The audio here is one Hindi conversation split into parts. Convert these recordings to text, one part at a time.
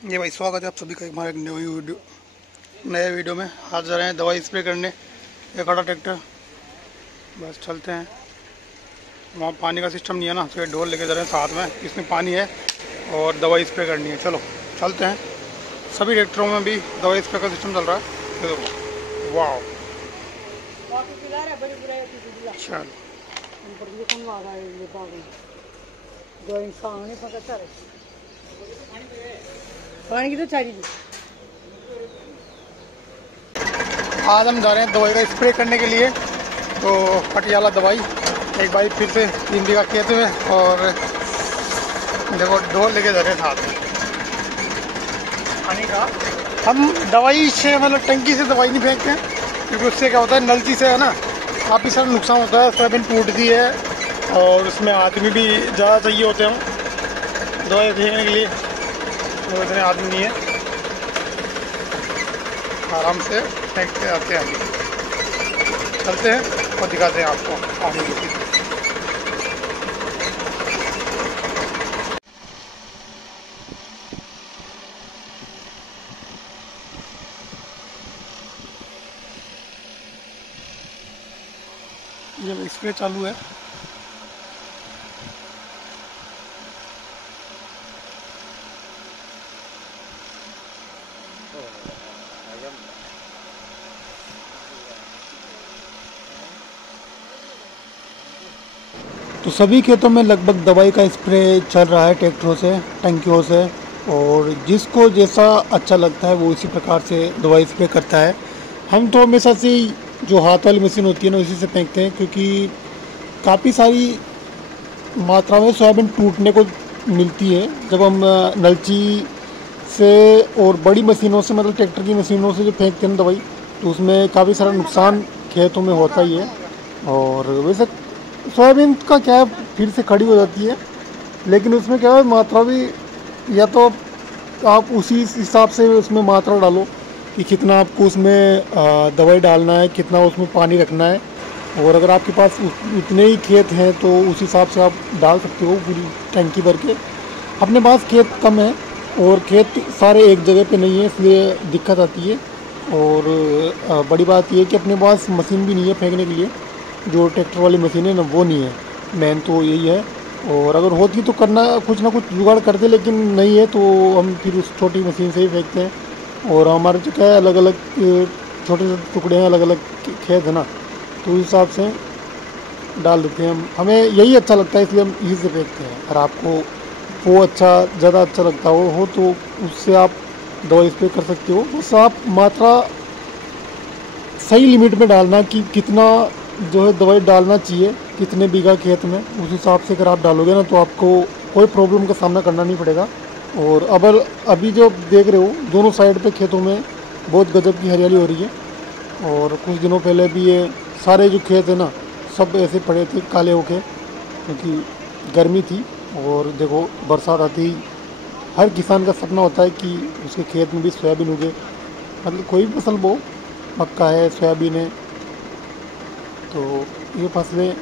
ये भाई स्वागत है आप सभी का हमारे नए वीडियो में। आज जा रहे हैं दवाई स्प्रे करने। एक खड़ा ट्रैक्टर, बस चलते हैं। वहाँ पानी का सिस्टम नहीं है ना, तो ये ढोल लेके जा रहे हैं साथ में, इसमें पानी है और दवाई स्प्रे करनी है। चलो चलते हैं। सभी ट्रैक्टरों में भी दवाई स्प्रे का सिस्टम चल रहा है। वाह चल पानी की तो चाहिए। आज हम जा रहे हैं दवाई का स्प्रे करने के लिए। तो पटियाला दवाई एक भाई फिर से 3 बीघा खेत में, और देखो ढोल लेके जा रहे हैं साथ में पानी का। हम दवाई से मतलब टंकी से दवाई नहीं फेंकते हैं, क्योंकि उससे क्या होता है, नलची से है ना काफ़ी सारा नुकसान होता है। सोयाबीन टूटती है और उसमें आदमी भी ज़्यादा चाहिए होते हैं दवाई फेंकने के लिए, तो इतने आदमी नहीं है। आराम से फेंकते आते हैं। चलते हैं और दिखाते हैं आपको आगे की। ये स्प्रे चालू है। तो सभी खेतों में लगभग दवाई का स्प्रे चल रहा है, ट्रैक्टरों से, टंकियों से, और जिसको जैसा अच्छा लगता है वो इसी प्रकार से दवाई स्प्रे करता है। हम तो हमेशा से जो हाथ वाली मशीन होती है ना, उसी से फेंकते हैं, क्योंकि काफ़ी सारी मात्रा में सोयाबीन टूटने को मिलती है जब हम नलची से और बड़ी मशीनों से, मतलब ट्रैक्टर की मशीनों से जो फेंकते हैं दवाई, तो उसमें काफ़ी सारा नुकसान खेतों में होता ही है। और वैसे सोयाबीन का क्या है, फिर से खड़ी हो जाती है, लेकिन उसमें क्या है, मात्रा भी, या तो आप उसी हिसाब से उसमें मात्रा डालो कि कितना आपको उसमें दवाई डालना है, कितना उसमें पानी रखना है। और अगर आपके पास उतने ही खेत हैं तो उस हिसाब से आप डाल सकते हो पूरी टंकी भर के। अपने पास खेत कम है और खेत सारे एक जगह पे नहीं है, इसलिए दिक्कत आती है। और बड़ी बात यह है कि अपने पास मशीन भी नहीं है फेंकने के लिए, जो ट्रैक्टर वाली मशीन है ना, वो नहीं है। मेन तो यही है। और अगर होती तो करना कुछ ना कुछ जुगाड़ करते, लेकिन नहीं है तो हम फिर उस छोटी मशीन से ही फेंकते हैं। और हमारे जो क्या है, अलग अलग छोटे छोटे टुकड़े हैं, अलग अलग खेत है ना, तो उस हिसाब से डाल देते हैं हम। हमें यही अच्छा लगता है, इसलिए हम इसी से फेंकते हैं। अगर आपको वो ज़्यादा अच्छा लगता हो तो उससे आप दवाई स्प्रे कर सकते हो। बस आप मात्रा सही लिमिट में डालना कि कितना जो है दवाई डालना चाहिए, कितने बीघा खेत में, उस हिसाब से अगर आप डालोगे ना, तो आपको कोई प्रॉब्लम का सामना करना नहीं पड़ेगा। और अब अभी जो देख रहे हो, दोनों साइड पे खेतों में बहुत गजब की हरियाली हो रही है। और कुछ दिनों पहले भी ये सारे जो खेत है ना, सब ऐसे पड़े थे काले होके, क्योंकि गर्मी थी। और देखो बरसात आती ही हर किसान का सपना होता है कि उसके खेत में भी सोयाबीन उगे, मतलब कोई भी फसल बो, मक्का है, सोयाबीन है। तो ये फसलें,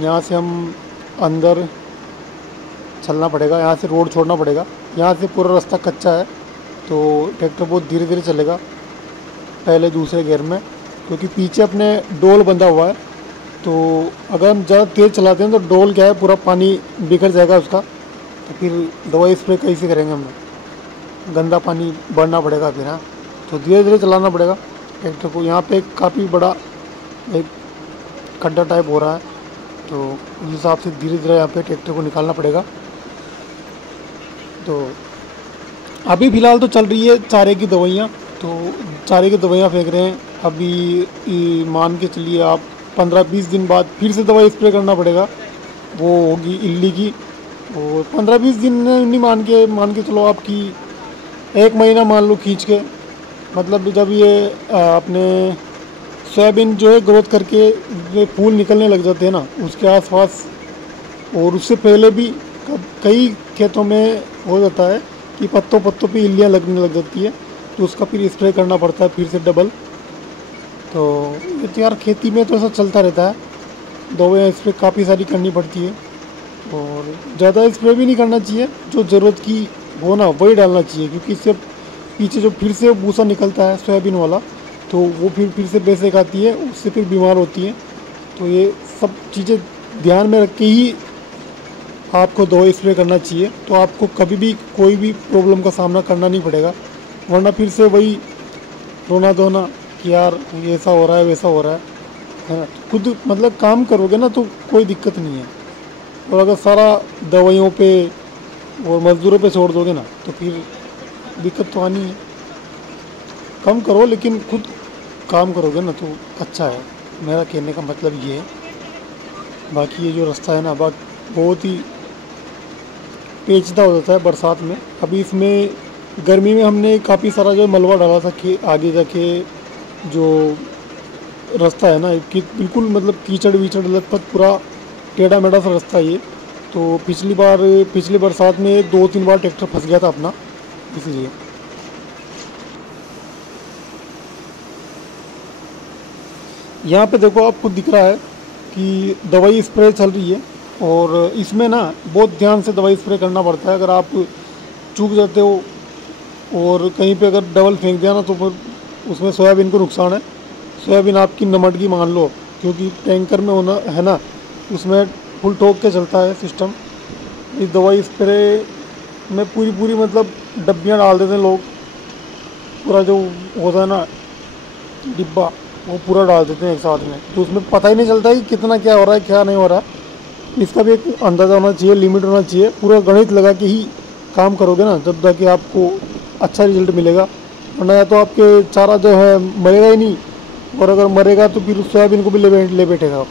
यहाँ से हम अंदर चलना पड़ेगा, यहाँ से रोड छोड़ना पड़ेगा। यहाँ से पूरा रास्ता कच्चा है, तो ट्रैक्टर बहुत धीरे धीरे चलेगा, पहले दूसरे गियर में, क्योंकि पीछे अपने डोल बंधा हुआ है। तो अगर हम ज़्यादा तेज़ चलाते हैं तो डोल क्या है, पूरा पानी बिखर जाएगा उसका, तो फिर दवाई स्प्रे कैसे करेंगे हम, गंदा पानी बढ़ना पड़ेगा फिर। हाँ, तो धीरे धीरे चलाना पड़ेगा ट्रैक्टर को। यहाँ पे काफ़ी बड़ा एक खड्डा टाइप हो रहा है, तो उस हिसाब से धीरे धीरे यहाँ पे ट्रैक्टर को निकालना पड़ेगा। तो अभी फ़िलहाल तो चल रही है चारे की दवाइयाँ, तो चारे की दवाइयाँ फेंक रहे हैं। अभी मान के चलिए आप 15-20 दिन बाद फिर से दवाई स्प्रे करना पड़ेगा, वो होगी इल्ली की। और 15-20 दिन नहीं, मान के चलो आपकी 1 महीना मान लो खींच के, मतलब जब ये अपने सोयाबीन जो है ग्रोथ करके ये फूल निकलने लग जाते हैं ना, उसके आसपास, और उससे पहले भी कई खेतों में हो जाता है कि पत्तों पे इल्लियाँ लगने लग जाती है, तो उसका फिर स्प्रे करना पड़ता है फिर से डबल। तो ये तो यार खेती में तो ऐसा चलता रहता है, दवाएं स्प्रे काफ़ी सारी करनी पड़ती है। और ज़्यादा स्प्रे भी नहीं करना चाहिए, जो ज़रूरत की वो ना वही डालना चाहिए, क्योंकि इससे पीछे जो फिर से भूसा निकलता है सोयाबीन वाला, तो वो फिर से बेसिक आती है, उससे फिर बीमार होती है। तो ये सब चीज़ें ध्यान में रख के ही आपको दवाई स्प्रे करना चाहिए, तो आपको कभी भी कोई भी प्रॉब्लम का सामना करना नहीं पड़ेगा। वरना फिर से वही रोना धोना कि यार ये ऐसा हो रहा है वैसा हो रहा है ना। खुद मतलब काम करोगे ना तो कोई दिक्कत नहीं है, और अगर सारा दवाइयों पे और मज़दूरों पे छोड़ दोगे ना तो फिर दिक्कत तो आनी है। कम करो लेकिन खुद काम करोगे ना तो अच्छा है, मेरा कहने का मतलब ये है। बाकी ये जो रास्ता है ना बहुत ही पेचीदा हो जाता है बरसात में। अभी इसमें गर्मी में हमने काफ़ी सारा जो मलबा डाला था कि आगे जाके जो रास्ता है ना कि बिल्कुल मतलब कीचड़ वीचड़ लगभग पूरा टेढ़ा मेढ़ा सा रास्ता है ये। तो पिछली बरसात में 2-3 बार ट्रैक्टर फंस गया था अपना, इसलिए। यहाँ पे देखो आपको दिख रहा है कि दवाई स्प्रे चल रही है, और इसमें ना बहुत ध्यान से दवाई स्प्रे करना पड़ता है। अगर आप चूक जाते हो और कहीं पे अगर डबल फेंक दिया ना तो फिर उसमें सोयाबीन को नुकसान है। सोयाबीन आपकी नमटगी मान लो, क्योंकि टैंकर में होना है ना, उसमें फुल ठोक के चलता है सिस्टम। इस दवाई स्प्रे में पूरी मतलब डब्बियाँ डाल देते हैं लोग, पूरा जो होता है ना डिब्बा वो पूरा डाल देते हैं एक साथ में, तो उसमें पता ही नहीं चलता कि कितना क्या हो रहा है क्या नहीं हो रहा है। इसका भी एक अंदाज़ा होना चाहिए, लिमिट होना चाहिए। पूरा गणित लगा के ही काम करोगे ना जब जाके आपको अच्छा रिजल्ट मिलेगा। वरना या तो आपके चारा जो है मरेगा ही नहीं, और अगर मरेगा तो फिर सोयाबीन को भी ले बैठेगा।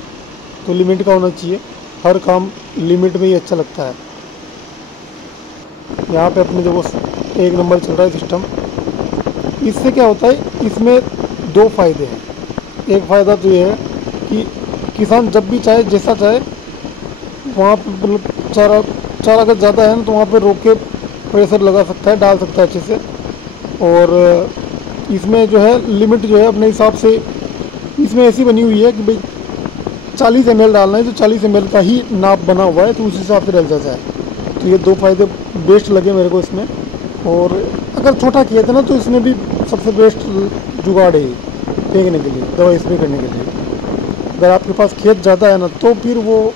तो लिमिट का होना चाहिए, हर काम लिमिट में ही अच्छा लगता है। यहाँ पे अपने देखो 1 नंबर चल रहा है सिस्टम। इससे क्या होता है, इसमें 2 फ़ायदे हैं। एक फ़ायदा तो ये है कि किसान जब भी चाहे जैसा चाहे वहाँ पर मतलब चारा अगर ज़्यादा है ना तो वहाँ पे रोक के प्रेशर लगा सकता है, डाल सकता है अच्छे से। और इसमें जो है लिमिट जो है अपने हिसाब से इसमें ऐसी बनी हुई है कि भाई 40 ml डालना है, तो 40 ml का ही नाप बना हुआ है, तो उस हिसाब से डल जाता है। तो ये 2 फ़ायदे बेस्ट लगे मेरे को इसमें। और अगर छोटा खेत है ना तो इसमें भी सबसे बेस्ट जुगाड़ है फेंकने के लिए, दवाई स्प्रे करने के लिए। अगर आपके पास खेत ज़्यादा है ना तो फिर वो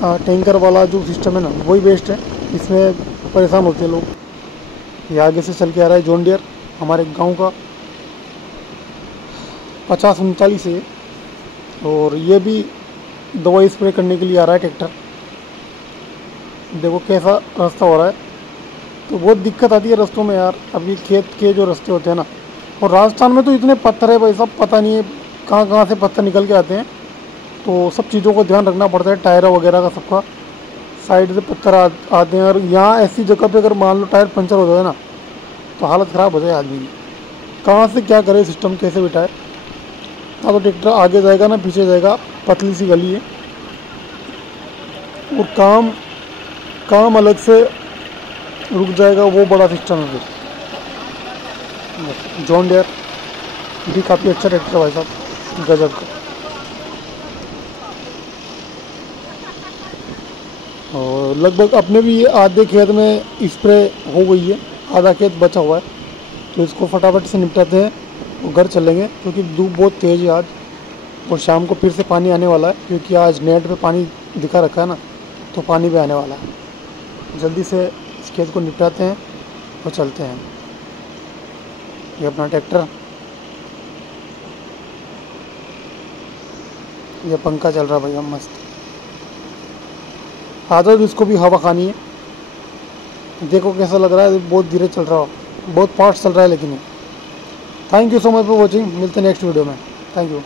टैंकर वाला जो सिस्टम है ना वही बेस्ट है। इसमें परेशान होते हैं लोग। ये आगे से चल के आ रहा है जॉन डियर, हमारे गांव का 5039 है, और ये भी दवाई स्प्रे करने के लिए आ रहा है ट्रैक्टर। देखो कैसा रास्ता हो रहा है, तो बहुत दिक्कत आती है रास्तों में यार। अभी खेत के जो रास्ते होते हैं ना, और राजस्थान में तो इतने पत्थर है भाई साहब, पता नहीं है कहाँ से पत्थर निकल के आते हैं। तो सब चीज़ों को ध्यान रखना पड़ता है, टायर वगैरह का सबका। साइड से पत्थर आते हैं, और यहाँ ऐसी जगह पे अगर मान लो टायर पंचर हो जाए ना तो हालत ख़राब हो जाए आदमी की। कहाँ से क्या करे सिस्टम, कैसे बिठाए। हाँ, तो ट्रैक्टर आगे जाएगा ना पीछे जाएगा, पतली सी गली है, और काम अलग से रुक जाएगा, वो बड़ा सिस्टम है फिर। जॉन डियर भी काफ़ी अच्छा ट्रैक्टर है भाई साहब, गजब का। और लगभग अपने भी ये आधे खेत में स्प्रे हो गई है, आधा खेत बचा हुआ है। तो इसको फटाफट से निपटाते हैं और घर चलेंगे, क्योंकि धूप बहुत तेज़ है आज, और शाम को फिर से पानी आने वाला है, क्योंकि आज नेट पे पानी दिखा रखा है ना, तो पानी भी आने वाला है। जल्दी से इस खेत को निपटाते हैं और चलते हैं। ये अपना ट्रैक्टर, ये पंखा चल रहा भैया मस्त। आदत इसको भी हवा खानी है। देखो कैसा लग रहा है, बहुत धीरे चल रहा हो, बहुत फास्ट चल रहा है लेकिन। Thank you so much for watching, मिलते हैं नेक्स्ट वीडियो में। Thank you.